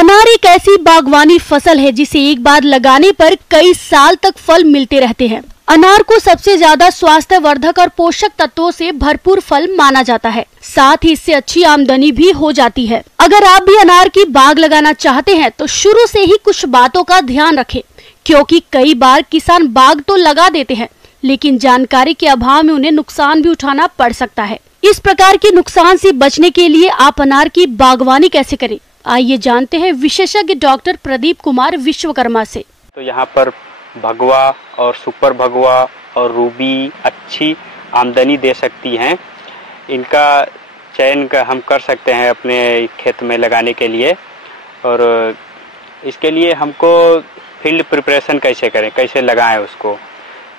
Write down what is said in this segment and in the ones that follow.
अनार एक ऐसी बागवानी फसल है जिसे एक बार लगाने पर कई साल तक फल मिलते रहते हैं। अनार को सबसे ज्यादा स्वास्थ्यवर्धक और पोषक तत्वों से भरपूर फल माना जाता है। साथ ही इससे अच्छी आमदनी भी हो जाती है। अगर आप भी अनार की बाग लगाना चाहते हैं तो शुरू से ही कुछ बातों का ध्यान रखें, क्योंकि कई बार किसान बाग तो लगा देते हैं लेकिन जानकारी के अभाव में उन्हें नुकसान भी उठाना पड़ सकता है। इस प्रकार के नुकसान से बचने के लिए आप अनार की बागवानी कैसे करें, आइए जानते हैं विशेषज्ञ डॉक्टर प्रदीप कुमार विश्वकर्मा से। तो यहाँ पर भगवा और सुपर भगवा और रूबी अच्छी आमदनी दे सकती हैं। इनका चयन हम कर सकते हैं अपने खेत में लगाने के लिए। और इसके लिए हमको फील्ड प्रिपरेशन कैसे करें, कैसे लगाएं उसको,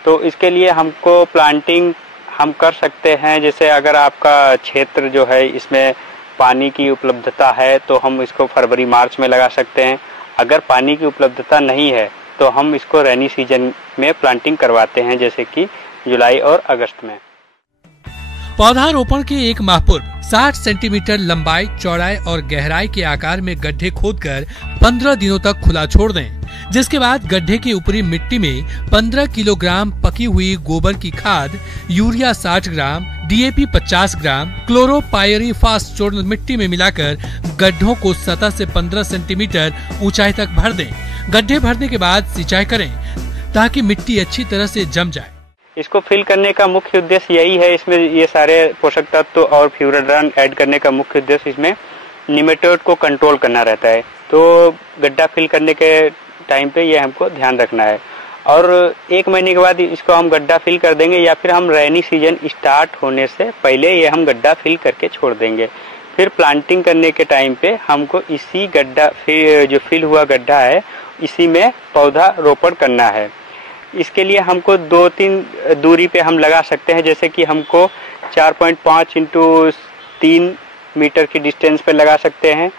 तो इसके लिए हमको प्लांटिंग हम कर सकते हैं। जैसे अगर आपका क्षेत्र जो है इसमें पानी की उपलब्धता है तो हम इसको फरवरी मार्च में लगा सकते हैं। अगर पानी की उपलब्धता नहीं है तो हम इसको रेनी सीजन में प्लांटिंग करवाते हैं, जैसे कि जुलाई और अगस्त में। पौधारोपण के एक माह पूर्व 60 सेंटीमीटर लंबाई, चौड़ाई और गहराई के आकार में गड्ढे खोदकर 15 दिनों तक खुला छोड़ दें, जिसके बाद गड्ढे की ऊपरी मिट्टी में 15 किलोग्राम पकी हुई गोबर की खाद, यूरिया 60 ग्राम, डीएपी 50 ग्राम, क्लोरोपायरीफास चूर्ण मिट्टी में मिलाकर गड्ढों को सतह से 15 सेंटीमीटर ऊंचाई तक भर दें। गड्ढे भरने के बाद सिंचाई करें ताकि मिट्टी अच्छी तरह से जम जाए। इसको फिल करने का मुख्य उद्देश्य यही है। इसमें ये सारे पोषक तत्व और फ्यूराडान ऐड करने का मुख्य उद्देश्य इसमें निमेटोड को कंट्रोल करना रहता है। तो गड्ढा फिल करने के टाइम पे ये हमको ध्यान रखना है। और 1 महीने के बाद इसको हम गड्ढा फिल कर देंगे, या फिर हम रेनी सीजन स्टार्ट होने से पहले ये हम गड्ढा फिल करके छोड़ देंगे। फिर प्लांटिंग करने के टाइम पे हमको इसी गड्ढा जो फिल हुआ गड्ढा है इसी में पौधा रोपण करना है। इसके लिए हमको 2-3 दूरी पे हम लगा सकते हैं। जैसे कि हमको 4.5 × 3 मीटर की डिस्टेंस पे लगा सकते हैं।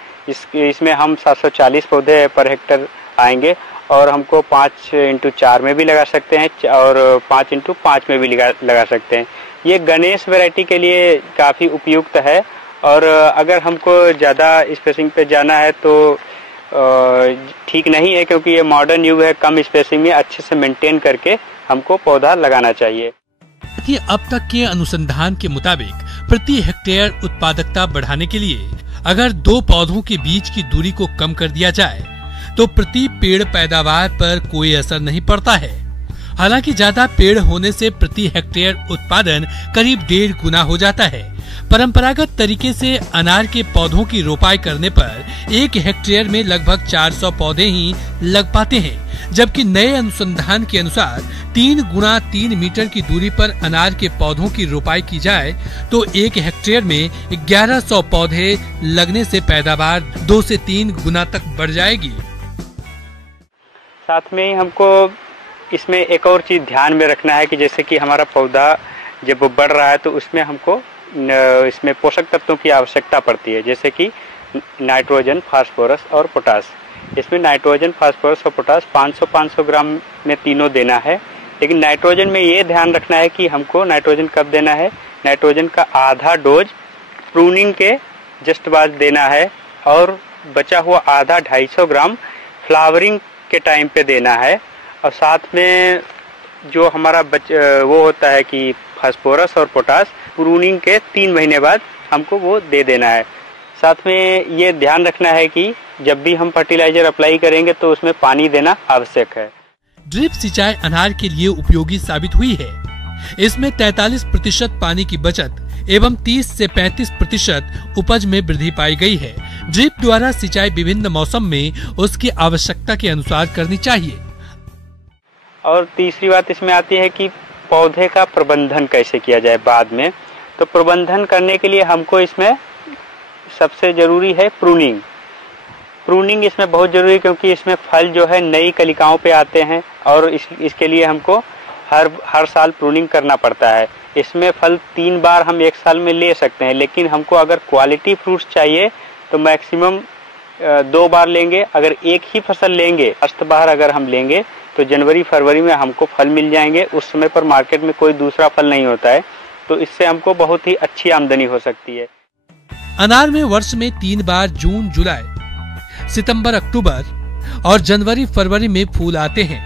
इसमें हम 740 पौधे पर हेक्टर आएंगे। और हमको 5 × 4 में भी लगा सकते हैं और 5 × 5 में भी लगा सकते हैं। ये गणेश वैरायटी के लिए काफ़ी उपयुक्त है। और अगर हमको ज़्यादा स्पेसिंग पे जाना है तो ठीक नहीं है, क्योंकि ये मॉडर्न युग है। कम स्पेसिंग में अच्छे से मेंटेन करके हमको पौधा लगाना चाहिए। कि अब तक के अनुसंधान के मुताबिक प्रति हेक्टेयर उत्पादकता बढ़ाने के लिए अगर 2 पौधों के बीच की दूरी को कम कर दिया जाए तो प्रति पेड़ पैदावार पर कोई असर नहीं पड़ता है। हालांकि ज्यादा पेड़ होने से प्रति हेक्टेयर उत्पादन करीब 1.5 गुना हो जाता है। परंपरागत तरीके से अनार के पौधों की रोपाई करने पर 1 हेक्टेयर में लगभग 400 पौधे ही लग पाते हैं, जबकि नए अनुसंधान के अनुसार 3 × 3 मीटर की दूरी पर अनार के पौधों की रोपाई की जाए तो 1 हेक्टेयर में 1100 पौधे लगने से पैदावार 2 से 3 गुना तक बढ़ जाएगी। साथ में हमको इसमें एक और चीज ध्यान में रखना है कि जैसे कि हमारा पौधा जब बढ़ रहा है तो उसमें हमको इसमें पोषक तत्वों की आवश्यकता पड़ती है, जैसे कि नाइट्रोजन, फास्फोरस और पोटास। इसमें नाइट्रोजन, फास्फोरस और पोटास 500-500 ग्राम में तीनों देना है। लेकिन नाइट्रोजन में ये ध्यान रखना है कि हमको नाइट्रोजन कब देना है। नाइट्रोजन का आधा डोज प्रूनिंग के जस्ट बाद देना है और बचा हुआ आधा 250 ग्राम फ्लावरिंग के टाइम पे देना है। और साथ में जो हमारा वो होता है कि फास्फोरस और पोटास प्रूनिंग के 3 महीने बाद हमको वो दे देना है। साथ में ये ध्यान रखना है कि जब भी हम फर्टिलाइजर अप्लाई करेंगे तो उसमें पानी देना आवश्यक है। ड्रिप सिंचाई अनार के लिए उपयोगी साबित हुई है। इसमें 43% पानी की बचत एवं 30 से 35% उपज में वृद्धि पाई गई है। ड्रिप द्वारा सिंचाई विभिन्न मौसम में उसकी आवश्यकता के अनुसार करनी चाहिए। और तीसरी बात इसमें आती है कि पौधे का प्रबंधन कैसे किया जाए बाद में। तो प्रबंधन करने के लिए हमको इसमें सबसे जरूरी है प्रूनिंग। प्रूनिंग इसमें बहुत जरूरी है, क्योंकि इसमें फल जो है नई कलिकाओं पे आते हैं और इसके लिए हमको हर साल प्रूनिंग करना पड़ता है। इसमें फल 3 बार हम 1 साल में ले सकते हैं, लेकिन हमको अगर क्वालिटी फ्रूट्स चाहिए तो मैक्सिमम 2 बार लेंगे। अगर एक ही फसल लेंगे, अस्त बार अगर हम लेंगे तो जनवरी फरवरी में हमको फल मिल जाएंगे। उस समय पर मार्केट में कोई दूसरा फल नहीं होता है, तो इससे हमको बहुत ही अच्छी आमदनी हो सकती है। अनार में वर्ष में 3 बार जून जुलाई सितंबर अक्टूबर और जनवरी फरवरी में फूल आते हैं।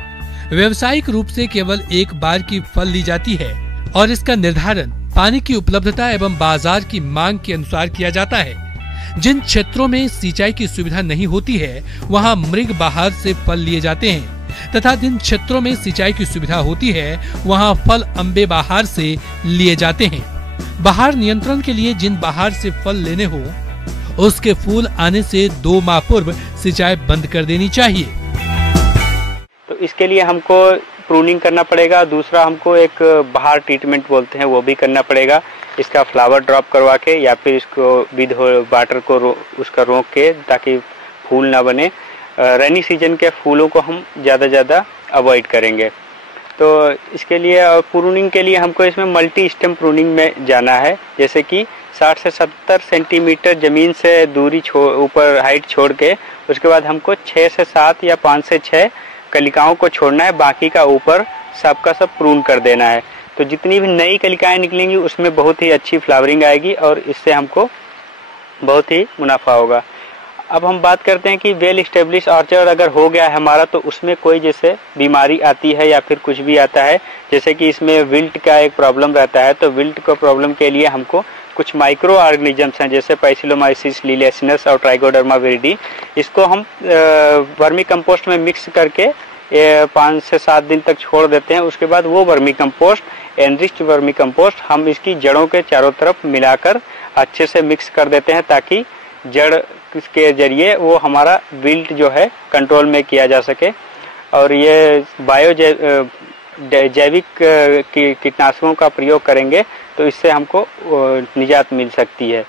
व्यावसायिक रूप से केवल एक बार की फल ली जाती है और इसका निर्धारण पानी की उपलब्धता एवं बाजार की मांग के अनुसार किया जाता है। जिन क्षेत्रों में सिंचाई की सुविधा नहीं होती है वहां मृग बहार से फल लिए जाते हैं तथा जिन क्षेत्रों में सिंचाई की सुविधा होती है वहां फल अम्बे बहार से लिए जाते हैं। बहार नियंत्रण के लिए जिन बहार से फल लेने हो उसके फूल आने से 2 माह पूर्व सिंचाई बंद कर देनी चाहिए। तो इसके लिए हमको प्रूनिंग करना पड़ेगा। दूसरा हमको एक बहार ट्रीटमेंट बोलते हैं वो भी करना पड़ेगा। इसका फ्लावर ड्रॉप करवा के या फिर इसको विद वाटर को उसका रोक के ताकि फूल ना बने। रेनी सीजन के फूलों को हम ज़्यादा अवॉइड करेंगे। तो इसके लिए प्रूनिंग के लिए हमको इसमें मल्टी स्टेम प्रूनिंग में जाना है। जैसे कि 60 से 70 सेंटीमीटर जमीन से दूरी ऊपर हाइट छोड़ के उसके बाद हमको 6 से 7 या 5 से 6 कलिकाओं को छोड़ना है। बाकी का ऊपर सबका सब प्रून कर देना है। तो जितनी भी नई कलिकाएं निकलेंगी उसमें बहुत ही अच्छी फ्लावरिंग आएगी और इससे हमको बहुत ही मुनाफा होगा। अब हम बात करते हैं कि वेल स्टेब्लिश ऑर्चर्ड अगर हो गया है हमारा तो उसमें कोई जैसे बीमारी आती है या फिर कुछ भी आता है, जैसे कि इसमें विल्ट का एक प्रॉब्लम रहता है। तो विल्ट को प्रॉब्लम के लिए हमको कुछ माइक्रो ऑर्गेनिजम्स हैं जैसे पैसिलोमाइसिस लिलियसिनस और ट्राइकोडर्मा विरिडी, इसको हम वर्मी कंपोस्ट में मिक्स करके 5 से 7 दिन तक छोड़ देते हैं। उसके बाद वो vermi compost enriched vermi compost हम इसकी जड़ों के चारों तरफ मिलाकर अच्छे से मिक्स कर देते हैं ताकि जड़ के जरिए वो हमारा विल्ट जो है कंट्रोल में किया जा सके। और ये जैविक कीटनाशकों का प्रयोग करेंगे तो इससे हमको निजात मिल सकती है।